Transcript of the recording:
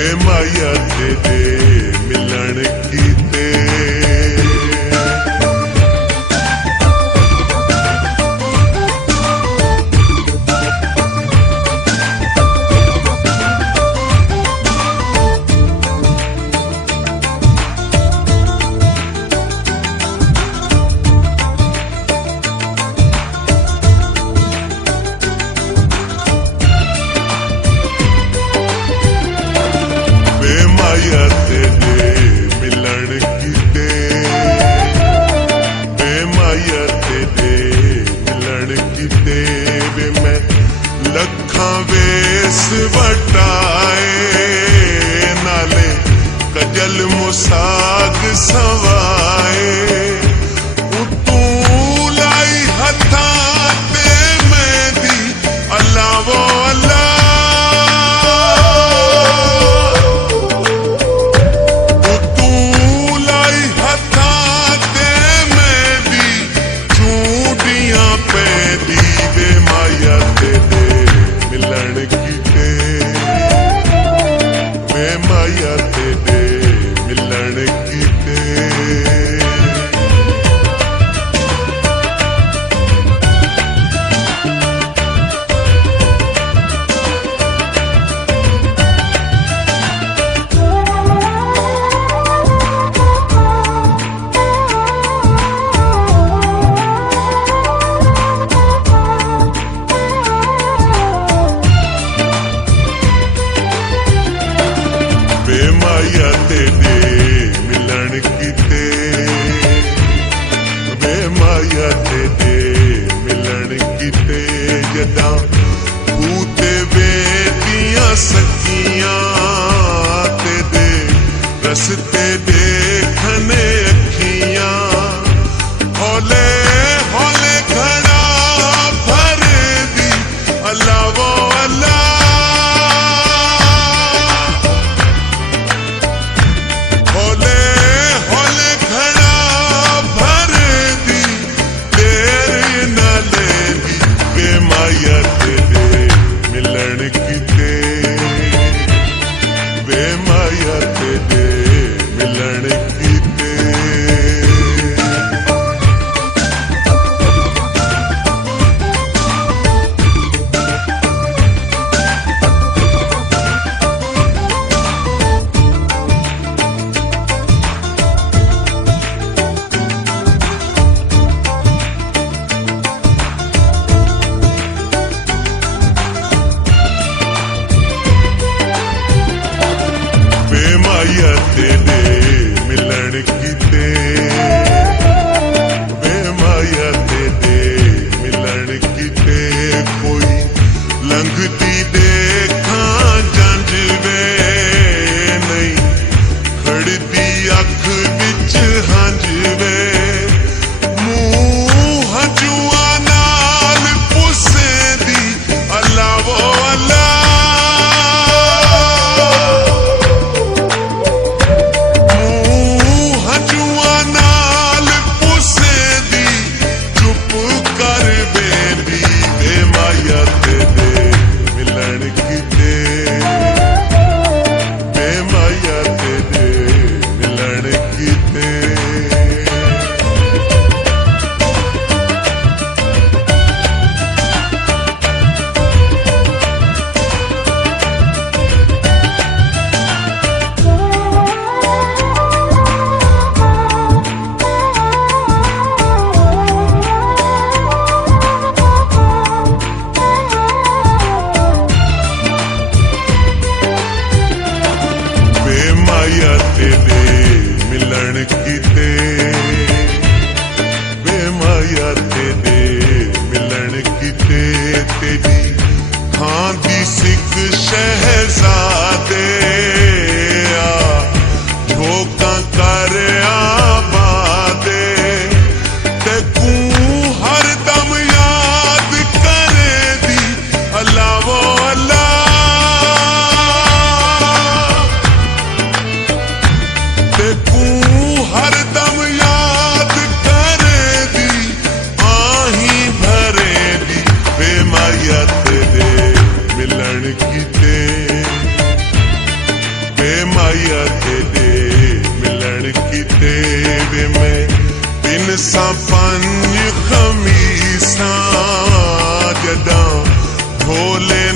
वे माया तेरे मिलन कीते माया तेरे मिलन कीते वे माया तेरे मिलन कीते वे मैं लखां वेस वटाए नाले कजल मुसाग सवाए उतू लाई हथां ते मेहंदी अल्लाह वो अल्लाह माया तेरे मिलन कीते माया तेरे मिलन कीते वे माया तेरे मिलन कीते जदा बूते वेदियां सखियां तेरे रस्ते देखने अखियां हौले हौले घड़ा भर दी अल्लाह वो अल्लाह माया तेरे मिलन कीते वे माया तेरे मिलन ਮਾਇਆ ਤੇਰੇ ਮਿਲਣ ਕੀਤੇ ਵੇ ਮੈਂ ਤਿੰਨ ਸਾਂ ਪੰਜ ਖਮੀਸਾਂ ਜਦਾਂ ਭੋਲੇ